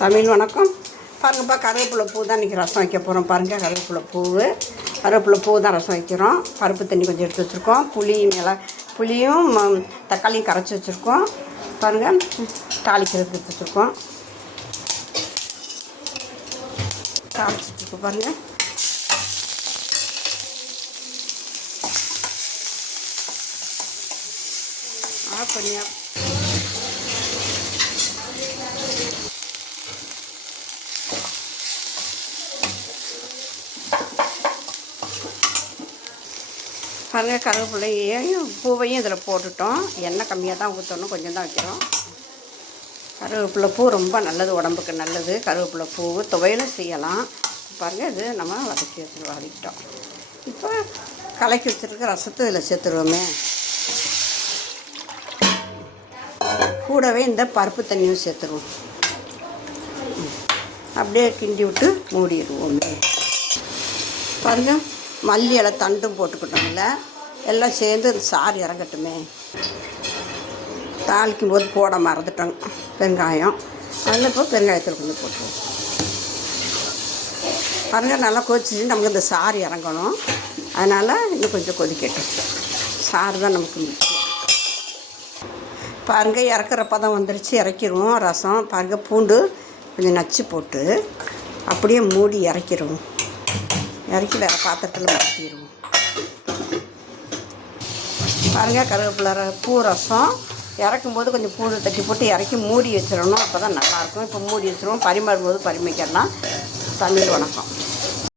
தமிழ் வணக்கம். பாருங்கப்பா, கருவேப்பிலை பூ தான் இன்றைக்கி ரசம் வைக்க போகிறோம். பாருங்கள், கருவேப்பிலை பூ தான் ரசம் வைக்கிறோம். பருப்பு தண்ணி கொஞ்சம் எடுத்து வச்சுருக்கோம். புளியும் தக்காளியும் கரைச்சி வச்சுருக்கோம். பாருங்கள், தாளிக்கிறதுக்கு எடுத்து வச்சுருக்கோம். தாளிச்சிட்ருக்கோம் பாருங்கள். பண்ணியா பாருங்கள், கருவேப்பிலையும் பூவையும் இதில் போட்டுட்டோம். எண்ணெய் கம்மியாக தான் ஊற்றணும், கொஞ்சம் தான் வைக்கிறோம். கருவேப்பிலை பூ ரொம்ப நல்லது, உடம்புக்கு நல்லது. கருவேப்பிலை பூ துவையலும் செய்யலாம். பாருங்கள், இது நம்ம வதக்கிட்டோம். இப்போ கலக்கி வச்சுருக்க ரசத்தை இதில் சேர்த்துருவோமே. கூடவே இந்த பருப்பு தண்ணியும் சேர்த்துருவோம். அப்படியே கிண்டி விட்டு மூடிடுவோமே. பாருங்கள், மல்லி இலை தண்டும் போட்டுக்கிட்டோம்ல, எல்லாம் சேர்ந்து சாறு இறங்கட்டுமே. தாளிக்கும் போது போட மறந்துட்டோங்க பெருங்காயம். அதில் இப்போ பெருங்காயத்தில் கொஞ்சம் போட்டுருவோம். பாருங்கள், நல்லா கொதிச்சு நமக்கு இந்த சாறு இறங்கணும். அதனால் இன்னும் கொஞ்சம் கொதிக்கட்டும். சாறு தான் நமக்கு முக்கியம். பாருங்கள், இறக்குற பதம் வந்துருச்சு. இறக்கிடுவோம் ரசம். பாருங்கள், பூண்டு கொஞ்சம் நச்சு போட்டு அப்படியே மூடி இறக்கிடுவோம். இறக்கி வேறு பாத்திரத்தில் மாற்றிடுவோம். பாருங்கள், கருவேப்பிலை பூ ரசம் இறக்கும்போது கொஞ்சம் பூண்டு தட்டி போட்டு இறக்கி மூடி வச்சிடணும். அப்போ தான் நல்லாயிருக்கும். இப்போ மூடி வச்சுருவோம். பரிமாறும்போது பரிமைக்கலாம். தமிழ் வணக்கம்.